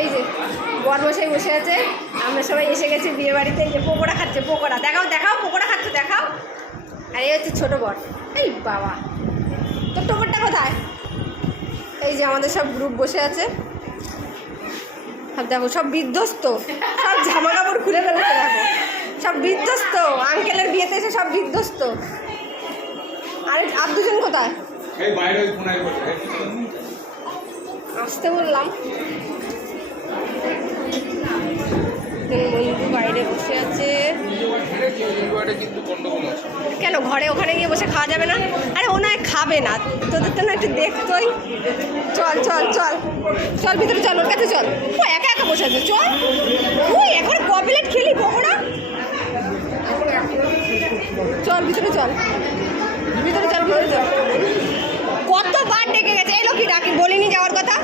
এই যে বরমশাই বসে আছে, আমরা সবাই এসে গেছি বিয়ে বাড়িতে। এই যে পকোড়া খাচ্ছে, পকোড়া দেখাও দেখাও, পকোড়া খাচ্ছে দেখাও। আর এই হচ্ছে ছোটো বর। এই বাবা, তোর টোপরটা কোথায়? এই যে আমাদের সব গ্রুপ বসে আছে, দেখো সব বিধ্বস্ত, সব জামা কাপড় খুলে ফেলেছে, দেখো সব বিধ্বস্ত। আঙ্কেলের বিয়েতে এসে সব বিধ্বস্ত। আর দুজন কোথায়? আসতে বললাম। বন্ধু বাইরে বসে আছে। কেন ঘরে ওখানে গিয়ে বসে খাওয়া যাবে না? আরে ও নয় খাবে না, তোদের তো না একটু দেখতোই। চল চল চল চল ভিতরে চল, ওর কাছে চল। ও একা একা বসে আছে, চল। ওই এখন ক প্লেট খেলি পকোড়া। চল ভিতরে চল, ভিতরে চল, ভিতরে চল। কতবার ডেকে গেছে, এই লোকই ডাকি, বলিনি যাওয়ার কথা।